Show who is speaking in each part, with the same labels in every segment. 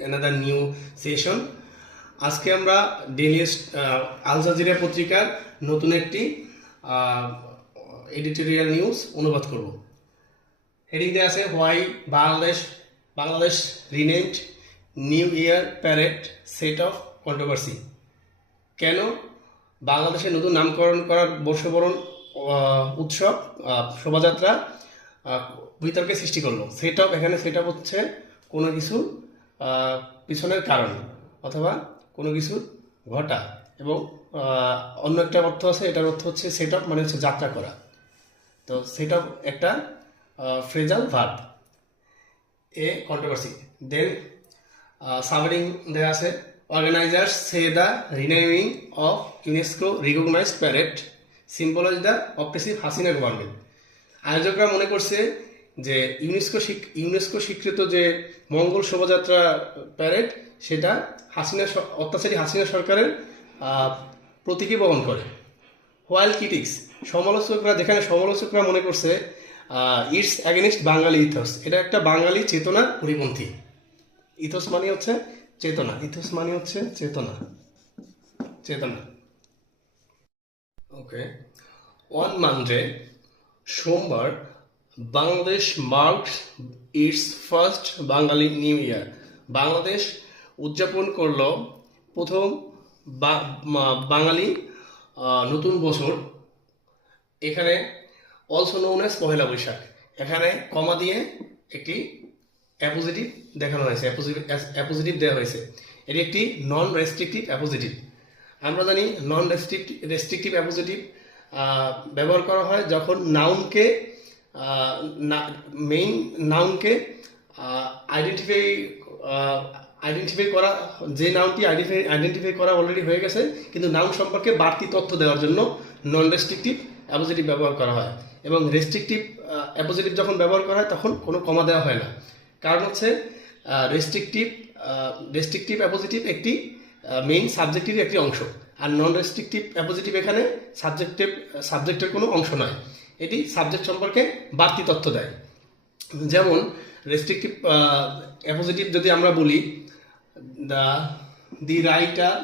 Speaker 1: Another new session আজকে আমরা daily Al Jazeera পত্রিকার নতুন একটি এডিটোরিয়াল নিউজ অনুবাদ করব। হেডিং দেওয়া আছে why Bangladesh Bangladesh renamed new year parade set off controversy কেন? বাংলাদেশে নতুন নামকরণ করার বর্ষবরণ উৎসব শোভাযাত্রা বিতর্কের সৃষ্টি করল। সেট অফ এখানে সেট অফ হচ্ছে কোনো কিছু পিছনের কারণ অথবা কোনো কিছু ঘটা এবং অন্য একটা অর্থ আছে, এটার অর্থ হচ্ছে সেট আপ মানে হচ্ছে যাত্রা করা। তো সেট অফ একটা phrasal verb a controversy then সাবরিং দেওয়া আছে। Organisers say the renaming of UNESCO recognised parade symbolise the oppressive Hasina government আয়োজকরা মনে করছে যে ইউনেস্কো ইউনেস্কো স্বীকৃত যে মঙ্গল শোভাযাত্রা প্যারেড সেটা হাসিনা অত্যাচারী হাসিনা সরকারের প্রতীকী বহন করে। হোয়াইল ক্রিটিক্স সমালোচকরা, যেখানে সমালোচকরা মনে করছে ইটস অ্যাগেনিস্ট বাঙালি ইথস। এটা একটা বাঙালি চেতনা পরিপন্থী। ইথস মানে হচ্ছে চেতনা। ইথস মানে হচ্ছে চেতনা। চেতনা। ওকে ওয়ান মানডে সোমবার Bangladesh mark its first Bengali new year. Bangladesh উদযাপন করল প্রথম বাঙালি নতুন বছর। এখানে also known as Pohela Boishakh. এখানে কমা দিয়ে একটি অ্যাপোজিটিভ দেখানো হয়েছে। অ্যাপোজিটিভ দেওয়া হয়েছে। এটি একটি নন রেস্ট্রিকটিভ অ্যাপোজিটিভ। আমরা জানি নন রেস্ট্রিক্টিভ রেস্ট্রিকটিভ অ্যাপোজিটিভ ব্যবহার করা হয় যখন নাউনকে মেইন নাউনকে আইডেন্টিফাই আইডেন্টিফাই করা, যে নাউনটি আইডেন্টিফাই আইডেন্টিফাই করা অলরেডি হয়ে গেছে, কিন্তু নাউন সম্পর্কে বাড়তি তথ্য দেওয়ার জন্য নন রেস্ট্রিকটিভ অ্যাপোজিটিভ ব্যবহার করা হয়। এবং রেস্ট্রিকটিভ অ্যাপোজিটিভ যখন ব্যবহার করা হয়, তখন কোনো কমা দেওয়া হয় না। কারণ হচ্ছে রেস্ট্রিকটিভ রেস্ট্রিকটিভ অ্যাপোজিটিভ একটি মেইন সাবজেক্টের একটি অংশ। আর নন রেস্ট্রিকটিভ অ্যাপোজিটিভ এখানে সাবজেক্টিভ সাবজেক্টের কোনো অংশ নয়। এটি সাবজেক্ট সম্পর্কে বাড়তি তথ্য দেয়। যেমন রেস্ট্রিকটিভ অ্যাপোজিটিভ যদি আমরা বলি the the writer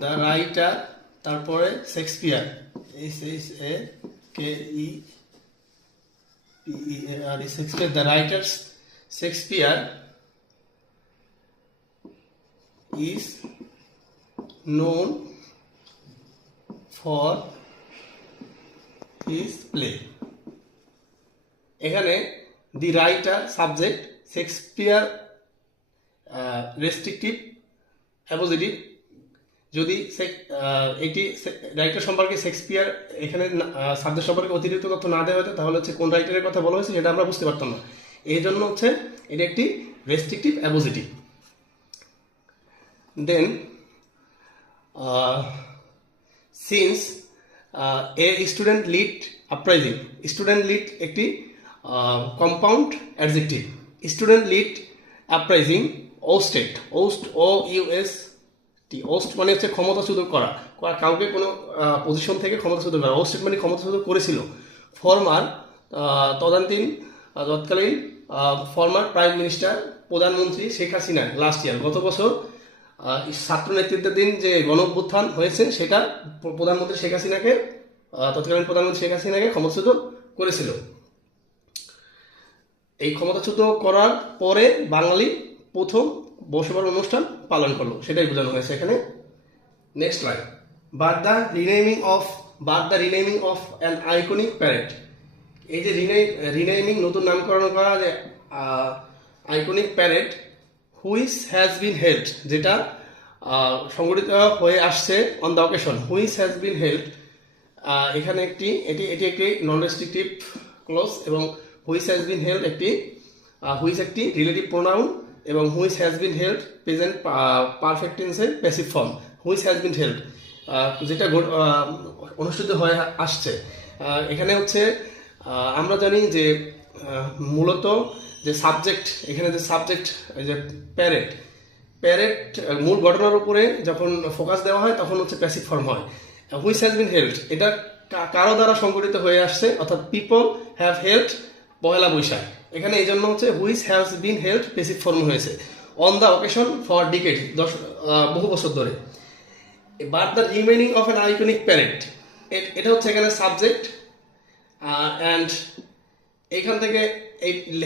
Speaker 1: the writer তারপরে Shakespeare S S A K E R Shakespeare the writers Shakespeare is known for his play. এখানে the writer subject Shakespeare restrictive appositive যদি এটি রাইটার সম্পর্কে শেক্সপিয়ার এখানে subject সম্পর্কে অতিরিক্ত তথ্য না দেওয়া হতো তাহলে হচ্ছে কোন রাইটারের কথা বলা হয়েছে সেটা আমরা বুঝতে পারতাম না। এই জন্য হচ্ছে এটি একটি restrictive appositive then uh, since student lead uprising student lead একটি compound adjective student lead uprising ousted oust, O U S T. Oust মানে হচ্ছে ক্ষমতাচ্যুত করা। করা- কাউকে কোনো পজিশন থেকে ক্ষমতাচ্যুত করা। ওস্টেট মানে ক্ষমতাচ্যুত করেছিল। ফর্মার তদান্তীন তৎকালীন ফর্মার প্রাইম মিনিস্টার প্রধানমন্ত্রী শেখ হাসিনা লাস্ট ইয়ার গত বছর ছাত্র নেতৃত্বাধীন যে গণ অভ্যুত্থান হয়েছে, সেটা প্রধানমন্ত্রী শেখ হাসিনাকে তৎকালীন প্রধানমন্ত্রী শেখ হাসিনাকে ক্ষমতাচ্যুত করেছিল। এই ক্ষমতাচ্যুত করার পরে বাঙালি প্রথম বসবার অনুষ্ঠান পালন করল, সেটাই বোঝানো হয়েছে এখানে। Next line but the renaming of but the renaming of an iconic parade এই যে রিনে রিনেমিং নতুন নামকরণ করা যে iconic parade whose has been held যেটা সংগঠিত হয়ে আসছে on the occasion whose has been held এখানে একটি, এটি এটি একটি নন রেস্ট্রিকটিভ ক্লোজ এবং হুইস হ্যাজ বিন হেল্ড একটি হুইস একটি রিলেটিভ প্রোনাউন এবং whose has been held present perfect টেন্সের passive form whose has been held যেটা অনুষ্ঠিত হয়ে আসছে। এখানে হচ্ছে আমরা জানি যে মূলত যে সাবজেক্ট এখানে যে সাবজেক্ট যে প্যারেট প্যারেট মূল ঘটনার উপরে যখন ফোকাস দেওয়া হয়, তখন হচ্ছে প্যাসিভ ফর্ম হয়। হুইচ হ্যাজ বিন হেল্ড এটা কারও দ্বারা সংগঠিত হয়ে আসছে, অর্থাৎ people have held Poila Baishakh. এখানে এই জন্য হচ্ছে which has been held passive form হয়েছে। On the occasion for decade দশ বহু বছর ধরে। But the renaming of an iconic parade এটা হচ্ছে এখানে সাবজেক্ট অ্যান্ড এখান থেকে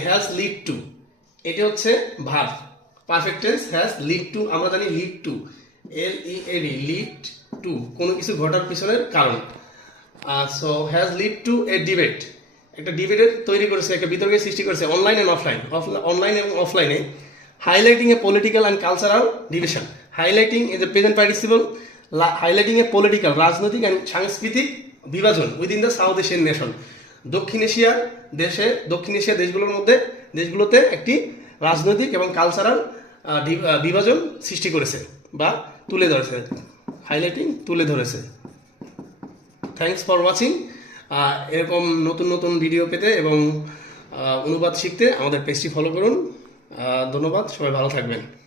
Speaker 1: হ্যাজ লিড টু এটা হচ্ছে ভার perfect tense has lead to আমরা জানি lead to L E E lead to কোনো কিছু ঘটার পিছনের কারণ। So has lead to a debate একটা ডিবেটের তৈরি করেছে, একটা বিতর্কের সৃষ্টি করেছে অনলাইন অ্যান্ড অফলাইন অনলাইন এবং অফলাইনে highlighting a political and cultural division highlighting is a present participle highlighting a political রাজনৈতিক অ্যান্ড সাংস্কৃতিক বিভাজন within the South Asian nation দক্ষিণ এশিয়ার দেশে, দক্ষিণ এশিয়া দেশগুলোর মধ্যে, দেশগুলোতে একটি রাজনৈতিক এবং কালচারাল বিভাজন সৃষ্টি করেছে বা তুলে ধরেছে। হাইলাইটিং তুলে ধরেছে। থ্যাংকস ফর ওয়াচিং এরকম নতুন নতুন ভিডিও পেতে এবং অনুবাদ শিখতে আমাদের পেজটি ফলো করুন। ধন্যবাদ। সবাই ভালো থাকবেন।